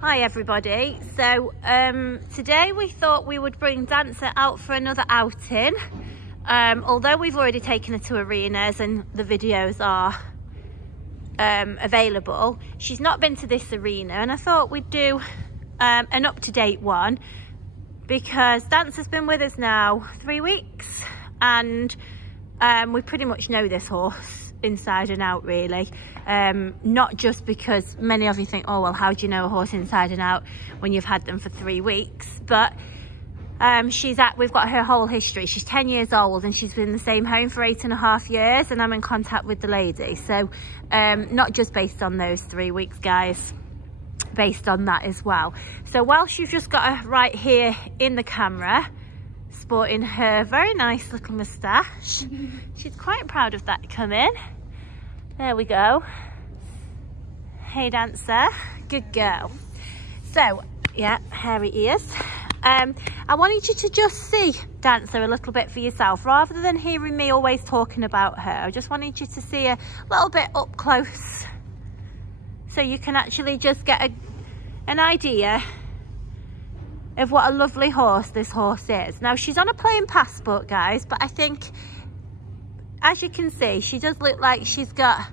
Hi everybody. So today we thought we would bring Dancer out for another outing. Although we've already taken her to arenas and the videos are available, she's not been to this arena, and I thought we'd do an up-to-date one because Dancer's been with us now 3 weeks, and we pretty much know this horse inside and out, really. Not just because many of you think, oh well, how do you know a horse inside and out when you've had them for 3 weeks, but we've got her whole history. She's 10 years old and she's been in the same home for 8.5 years, and I'm in contact with the lady. So not just based on those 3 weeks, guys, based on that as well. So whilst you've just got her right here in the camera, sporting her very nice little moustache, she's quite proud of that coming. There we go. Hey Dancer, good girl. So yeah, hairy ears. I wanted you to just see Dancer a little bit for yourself, rather than hearing me always talking about her. I just wanted you to see her a little bit up close, so you can actually just get an idea of what a lovely horse this horse is. Now, she's on a plain passport, guys, but I think, as you can see, she does look like she's got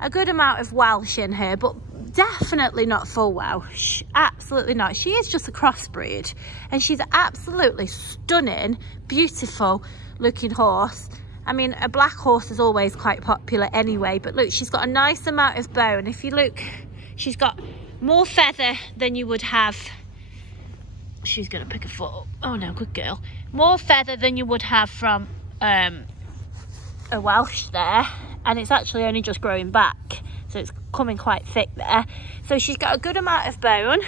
a good amount of Welsh in her, but definitely not full Welsh. Absolutely not. She is just a crossbreed, and she's an absolutely stunning, beautiful looking horse. I mean, a black horse is always quite popular anyway, but look, she's got a nice amount of bone. If you look, she's got more feather than you would have. She's gonna pick a foot up. Oh no, good girl. More feather than you would have from a Welsh there, and it's actually only just growing back, so it's coming quite thick there. So she's got a good amount of bone,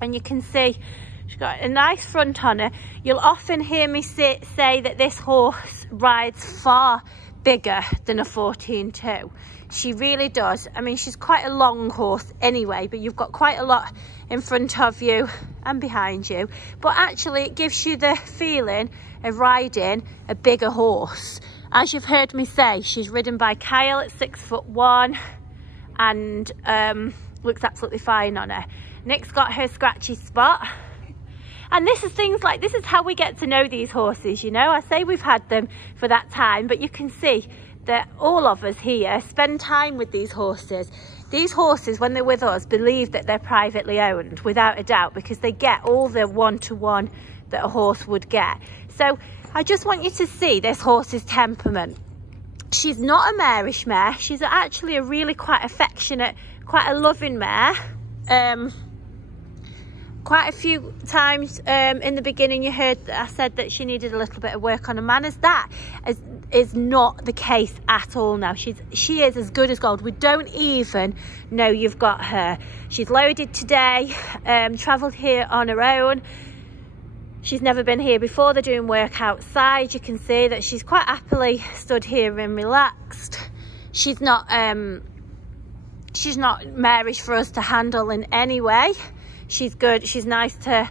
and you can see she's got a nice front on her. You'll often hear me say that this horse rides far bigger than a 14-2. She really does. I mean, she's quite a long horse anyway, but you've got quite a lot in front of you and behind you. But actually, it gives you the feeling of riding a bigger horse. As you've heard me say, she's ridden by Kyle at 6'1", and looks absolutely fine on her. Nick's got her scratchy spot. And this is how we get to know these horses, you know. I say we've had them for that time, but you can see that all of us here spend time with these horses. These horses, when they're with us, believe that they're privately owned, without a doubt, because they get all the one-to-one that a horse would get. So I just want you to see this horse's temperament. She's not a marish mare. She's actually a really quite affectionate, quite a loving mare. Quite a few times in the beginning you heard that I said that she needed a little bit of work on her manners. That is not the case at all now. She is as good as gold. We don't even know you've got her. She's loaded today, travelled here on her own. She's never been here before. They're doing work outside. You can see that she's quite happily stood here and relaxed. She's not marish for us to handle in any way. She's good. She's nice to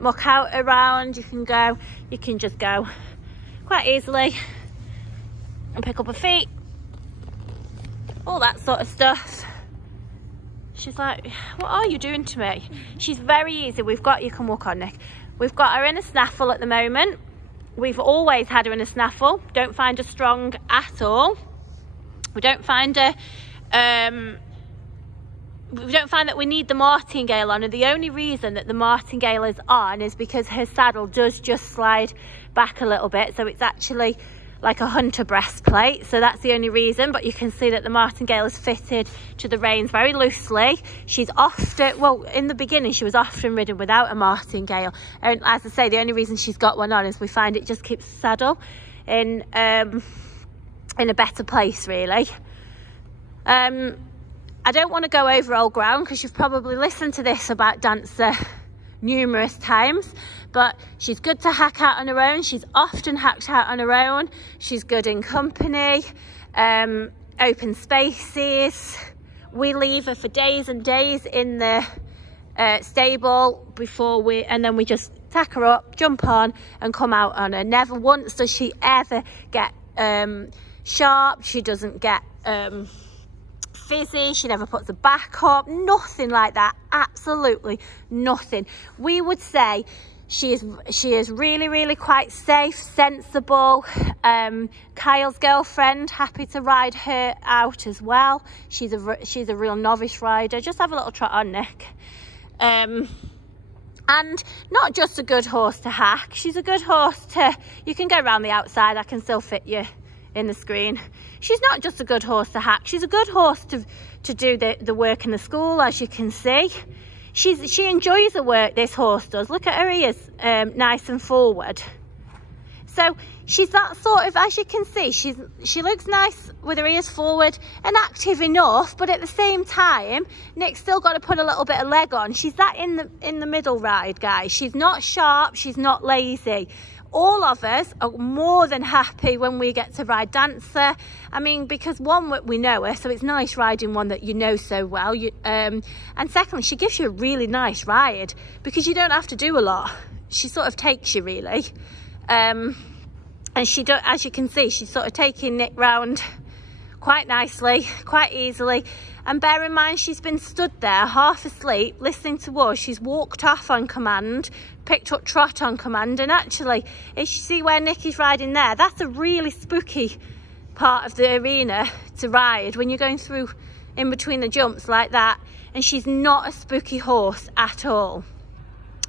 muck out around. You can just go quite easily and pick up her feet, all that sort of stuff. She's like, what are you doing to me? She's very easy. You can walk on, Nick. We've got her in a snaffle at the moment. We've always had her in a snaffle. Don't find her strong at all. We don't find her we don't find that we need the martingale on her. The only reason that the martingale is on is because her saddle does just slide back a little bit, so it's actually like a hunter breastplate, so that's the only reason. But you can see that the martingale is fitted to the reins very loosely. She's often, well, in the beginning she was often ridden without a martingale, and as I say, the only reason she's got one on is we find it just keeps the saddle in a better place, really. I don't want to go over old ground, because you've probably listened to this about Dancer numerous times, but she's good to hack out on her own. She's often hacked out on her own. She's good in company, open spaces. We leave her for days and days in the stable and then we just tack her up, jump on and come out on her. Never once does she ever get sharp. She doesn't get fizzy, she never puts her back up, nothing like that, absolutely nothing. We would say she is really, really quite safe, sensible. Kyle's girlfriend, happy to ride her out as well. She's a real novice rider. Just have a little trot on, Nick. And not just a good horse to hack, she's a good horse to, you can go around the outside, I can still fit you in the screen. She's not just a good horse to hack, she's a good horse to do the work in the school, as you can see. She enjoys the work, this horse does. Look at her ears, nice and forward. So she's that sort of, as you can see, she looks nice with her ears forward and active enough, but at the same time, Nick's still got to put a little bit of leg on. She's that in the middle ride, guys. She's not sharp, she's not lazy. All of us are more than happy when we get to ride Dancer. I mean, because one, we know her, so it's nice riding one that you know so well. And secondly, she gives you a really nice ride because you don't have to do a lot. She sort of takes you, really. And as you can see, she's sort of taking Nick round quite nicely, quite easily. And bear in mind, she's been stood there half asleep listening to us. She's walked off on command, picked up trot on command, and actually, if you see where Nick is riding there, that's a really spooky part of the arena to ride when you're going through in between the jumps like that. And she's not a spooky horse at all.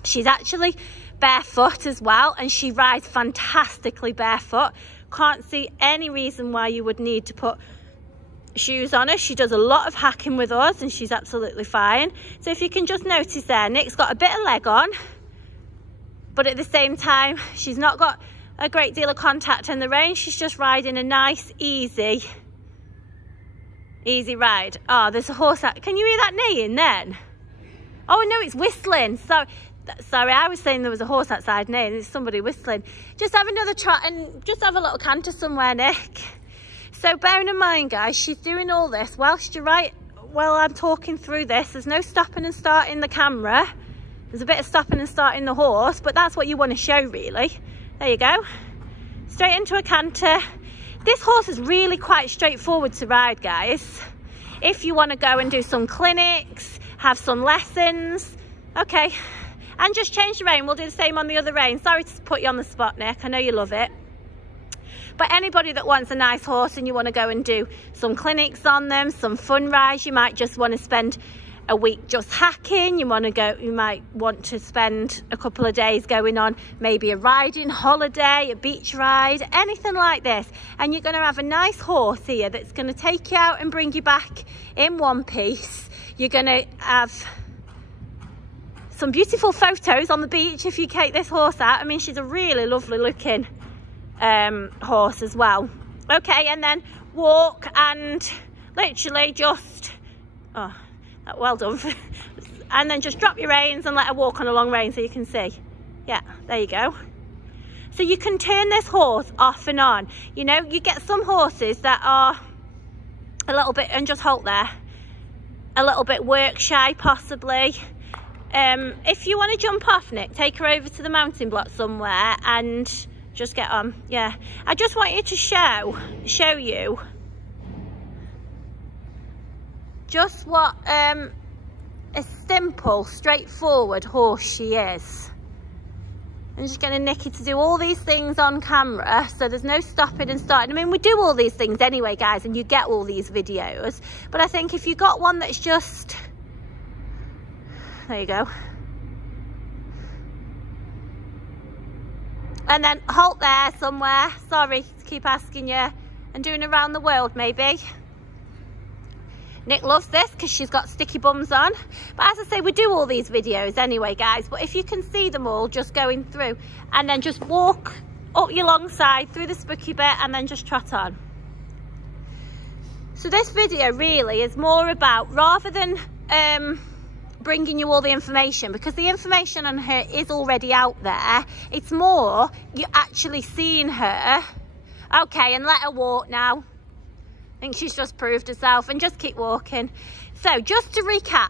She's actually barefoot as well, and she rides fantastically barefoot. Can't see any reason why you would need to put shoes on her. She does a lot of hacking with us and she's absolutely fine. So if you can just notice there, Nick's got a bit of leg on, but at the same time she's not got a great deal of contact in the rein. She's just riding a nice easy ride. Oh, there's a horse out. Can you hear that neighing then? Oh no, it's whistling. Sorry, I was saying there was a horse outside neighing. It's somebody whistling. Just have another trot and just have a little canter somewhere, Nick. So bearing in mind, guys, she's doing all this whilst you're right while I'm talking through this. There's no stopping and starting the camera. There's a bit of stopping and starting the horse, but that's what you want to show, really. There you go. Straight into a canter. This horse is really quite straightforward to ride, guys. If you want to go and do some clinics, have some lessons, okay, and just change the rein. We'll do the same on the other rein. Sorry to put you on the spot, Nick. I know you love it. But anybody that wants a nice horse and you want to go and do some clinics on them, some fun rides, you might just want to spend a week just hacking. You might want to spend a couple of days going on maybe a riding holiday, a beach ride, anything like this. And you're going to have a nice horse here that's going to take you out and bring you back in one piece. You're going to have some beautiful photos on the beach if you take this horse out. I mean, she's a really lovely looking horse as well. Okay, and then walk and literally just, oh, well done. And then just drop your reins and let her walk on a long rein so you can see. Yeah, there you go. So you can turn this horse off and on. You know, you get some horses that are a little bit, and just halt there, a little bit work shy possibly. If you want to jump off, Nick, take her over to the mounting block somewhere and just get on. Yeah, I just want you to show you just what a simple, straightforward horse she is. I'm just getting Nikki to do all these things on camera, so there's no stopping and starting. I mean, we do all these things anyway, guys, and you get all these videos, but I think if you got one that's just, there you go, and then halt there somewhere, sorry to keep asking you, and doing around the world maybe. Nick loves this because she's got sticky bums on. But as I say, we do all these videos anyway, guys. But if you can see them all just going through, and then just walk up your long side through the spooky bit and then just trot on. So this video really is more about, rather than bringing you all the information, because the information on her is already out there, it's more you actually seeing her. Okay, and let her walk now. I think she's just proved herself, and just keep walking. So just to recap,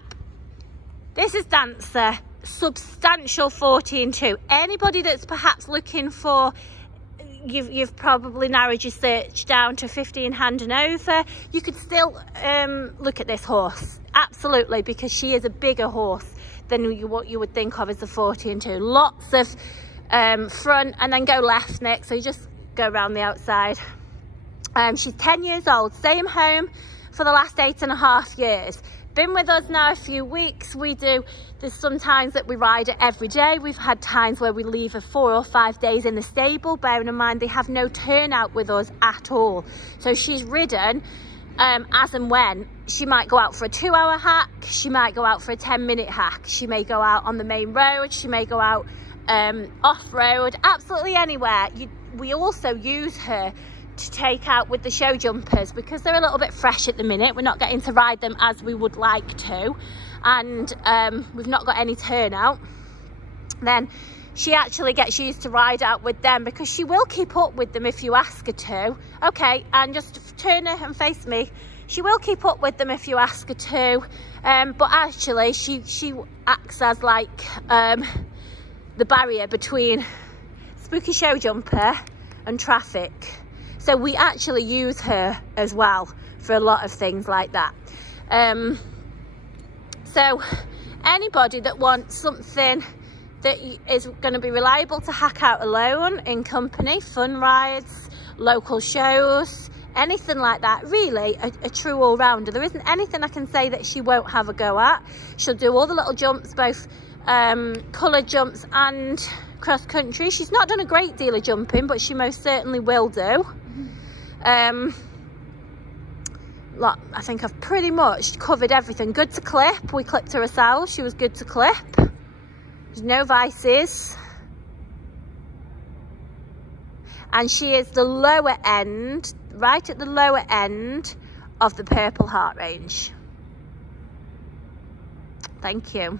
this is Dancer, substantial 14.2. Anybody that's perhaps looking for, you've probably narrowed your search down to 15 hand and over, you could still look at this horse, absolutely, because she is a bigger horse than what you would think of as a 40 and 2. Lots of front, and then go left next, so you just go around the outside. She's 10 years old, same home for the last 8.5 years. Been with us now a few weeks. There's some times that we ride her every day. We've had times where we leave her 4 or 5 days in the stable, bearing in mind they have no turnout with us at all. So she's ridden as and when. She might go out for a 2-hour hack, she might go out for a 10-minute hack, she may go out on the main road, she may go out off-road, absolutely anywhere. We also use her to take out with the show jumpers because they're a little bit fresh at the minute. We're not getting to ride them as we would like to, and we've not got any turnout. Then she actually gets used to ride out with them because she will keep up with them if you ask her to. Okay, and just turn her and face me. She will keep up with them if you ask her to, but actually she acts as like the barrier between spooky show jumper and traffic. So we actually use her as well for a lot of things like that. So anybody that wants something that is going to be reliable to hack out alone, in company, fun rides, local shows, anything like that, really a true all-rounder. There isn't anything I can say that she won't have a go at. She'll do all the little jumps, both coloured jumps and cross country. She's not done a great deal of jumping, but she most certainly will do. Look, I think I've pretty much covered everything. Good to clip. We clipped her ourselves. She was good to clip. There's no vices. And she is the lower end, right at the lower end of the Purple Heart range. Thank you.